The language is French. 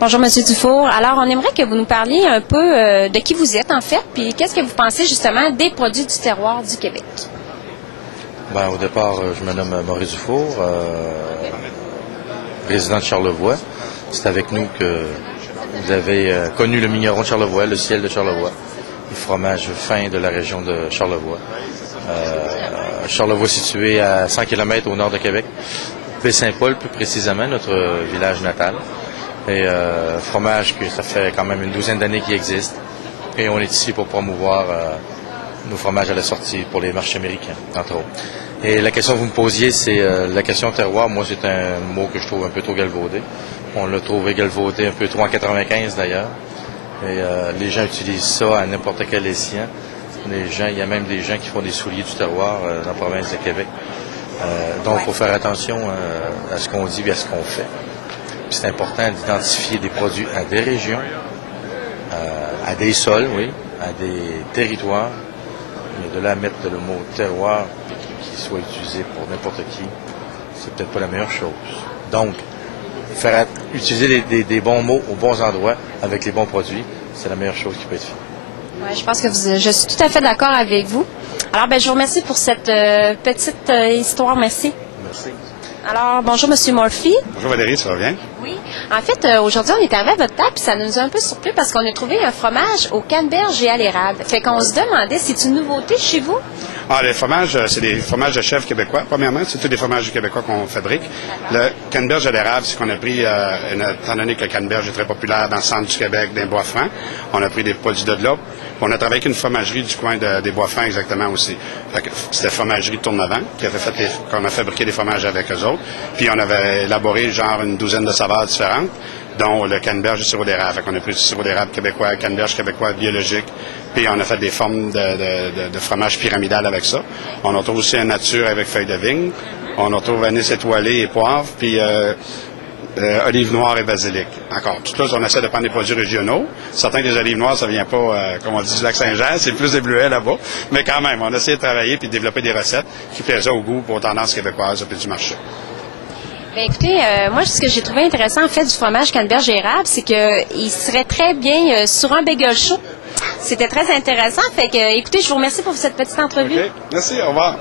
Bonjour, Monsieur Dufour. Alors, on aimerait que vous nous parliez un peu de qui vous êtes, en fait, puis qu'est-ce que vous pensez, justement, des produits du terroir du Québec? Au départ, je me nomme Maurice Dufour, président de Charlevoix. C'est avec nous que vous avez connu le mignon de Charlevoix, le ciel de Charlevoix, le fromage fin de la région de Charlevoix. Charlevoix situé à 100 km au nord de Québec, Baie-Saint-Paul plus précisément, notre village natal. Et fromage que ça fait quand même une douzaine d'années qu'il existe. Et on est ici pour promouvoir nos fromages à la sortie pour les marchés américains, entre autres. Et la question que vous me posiez, c'est la question terroir. Moi, c'est un mot que je trouve un peu trop galvaudé. On l'a trouvé galvaudé un peu trop en 95 d'ailleurs. Et les gens utilisent ça à n'importe quel escient. Il y a même des gens qui font des souliers du terroir dans la province de Québec. Donc, il faut faire attention à ce qu'on dit et à ce qu'on fait. C'est important d'identifier des produits à des régions, à des sols, oui, à des territoires. Mais de là à mettre le mot terroir et qu'il soit utilisé pour n'importe qui, c'est peut-être pas la meilleure chose. Donc, utiliser des bons mots aux bons endroits avec les bons produits, c'est la meilleure chose qui peut être faite. Oui, je pense que je suis tout à fait d'accord avec vous. Alors, je vous remercie pour cette petite histoire. Merci. Merci. Alors, bonjour, Monsieur Murphy. Bonjour Valérie, ça va bien? Oui. En fait, aujourd'hui, on est arrivé à votre table, puis ça nous a un peu surpris parce qu'on a trouvé un fromage au canneberge et à l'érable. Fait qu'on se demandait, c'est une nouveauté chez vous? Ah, les fromages, c'est des fromages de chèvre québécois. Premièrement, c'est tous des fromages québécois qu'on fabrique. Le canneberge à l'érable, c'est qu'on a pris, étant donné que le canneberge est très populaire dans le centre du Québec, dans les Bois-Francs, on a pris des produits de là. On a travaillé avec une fromagerie du coin des Bois-Francs exactement aussi. C'était fromagerie Tournevent qu'on a fabriqué des fromages avec eux autres. Puis on avait élaboré genre une douzaine de saveurs différentes, dont le canneberge et le sirop d'érable. Fait qu'on a pris du sirop d'érable québécois, canneberge québécois biologique. Puis on a fait des formes de fromage pyramidal avec ça. On en trouve aussi un nature avec feuilles de vigne. On en retrouve anis étoilé et poivre. Puis olives noires et basilic. Encore. Tout ça, on essaie de prendre des produits régionaux. Certains des olives noires, ça vient pas, comme on dit, du lac Saint-Jean. C'est plus des bleuets là-bas. Mais quand même, on essaie de travailler puis de développer des recettes qui plaisaient au goût pour tendances québécoises puis du marché. Bien, écoutez, moi, ce que j'ai trouvé intéressant, en fait, du fromage canneberge et érable, c'est qu'il serait très bien sur un bagel chaud. C'était très intéressant. Fait que, écoutez, je vous remercie pour cette petite entrevue. OK. Merci, au revoir.